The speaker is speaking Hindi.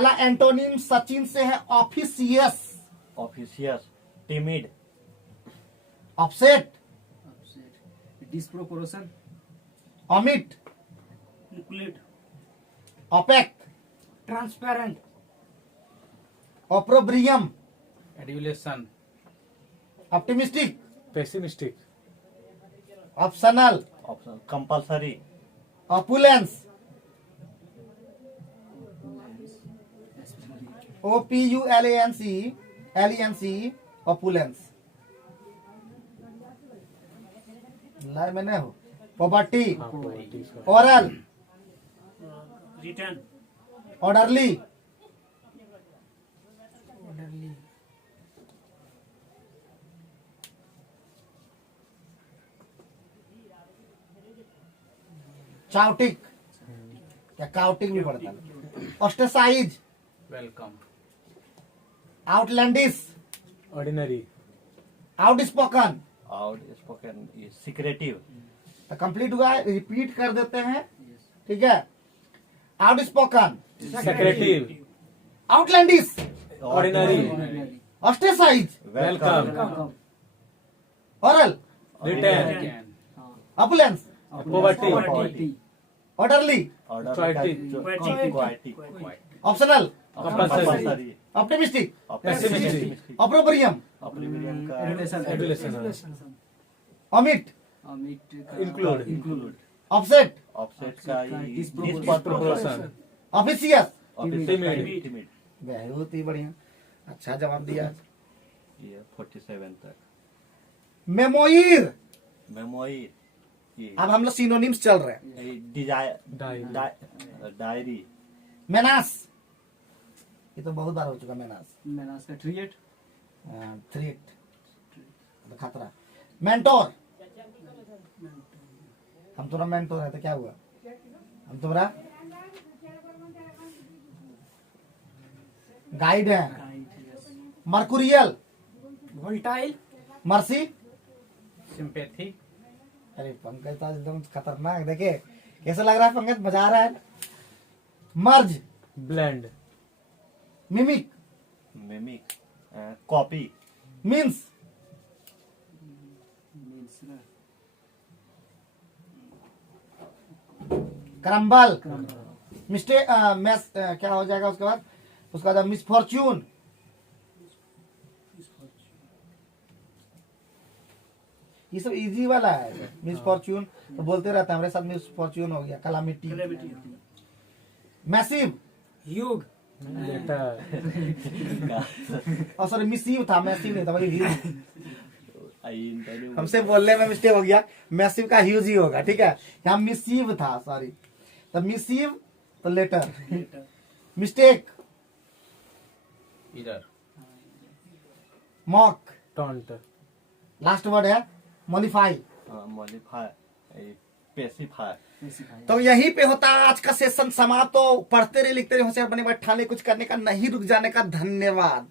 पहला एंटोनिम सचिन से है officious, officious, timid, offset, disproportion, omit, liquid, opaque, transparent, opprobrium, adulation, optimistic, pessimistic, optional, option, compulsory, opulence, OPULANC, opulence, लाए मैंने हो, poverty, oral, return, orderly, chaotic, क्या काउटिक भी पड़ता है, ostracise, welcome, outlandish, ordinary, outspoken. Outspoken, secretive, तो कंप्लीट हुआ है, रिपीट कर देते हैं, ठीक है। Outspoken, secretive, outlandish, ordinary, ostracise, welcome, oral, return, opulence, poverty, orderly, क्वाइटी, ऑप्शनल, कंपल्सरी, ऑप्टिमिस्टिक, पेसिमिस्टिक, ऑप्रोब्रियम, ऑप्टिमियम का adulation, omit, include, offset, offset का डिस्प्रोपोर्शन, ऑफिशियस। टिमिड, बहुत ही बढ़िया, अच्छा जवाब दिया। ये 47 तक। मेमोइर, मेमोरी, अब हम लोग सिनोनिम्स चल रहे हैं। डायरी, मेनास, ये तो बहुत बार हो चुका मेनास। मेनास का थ्रेट, थ्रेट, खतरा। मेंटोर, हम तुम्हारा मेंटोर है तो क्या हुआ, हम तुम्हारा गाइड है। मर्कुरियल, वोल्टाइल, मर्सी, सिंपैथी, अरे पंकज तो आज एकदम खतरनाक, देखे कैसा लग रहा है पंकज, मजा आ रहा है। Merge, blend, mimic, mimic, copy, means, crumble, mistake, क्या हो जाएगा उसके बाद, उसका बाद मिसफॉर्च्यून, ये सब इजी वाला है। मिसफॉर्च्यून तो बोलते रहता है, हमारे साथ मिसफॉर्च्यून हो गया, कलामिटी। मैसिव, ह्यूग, लेटर, और सॉरी मिसिव था, मैसिव नहीं था भाई, ह्यूज। इंटरव्यू हमसे बोलने में मिस्टेक हो गया, मैसिव का ह्यूज ही होगा, ठीक है। यहाँ मिसिव था, सॉरी, तो मिसिव तो लेटर। मिस्टेक, इधर, मॉक, टॉन्ट, लास्ट वर्ड है मॉडिफाई। Modify, pacify. तो यहीं पे होता है आज का सेशन समाप्त। तो पढ़ते रहे, लिखते रहे, होशियार बने, बैठा ले, कुछ करने का नहीं, रुक जाने का। धन्यवाद।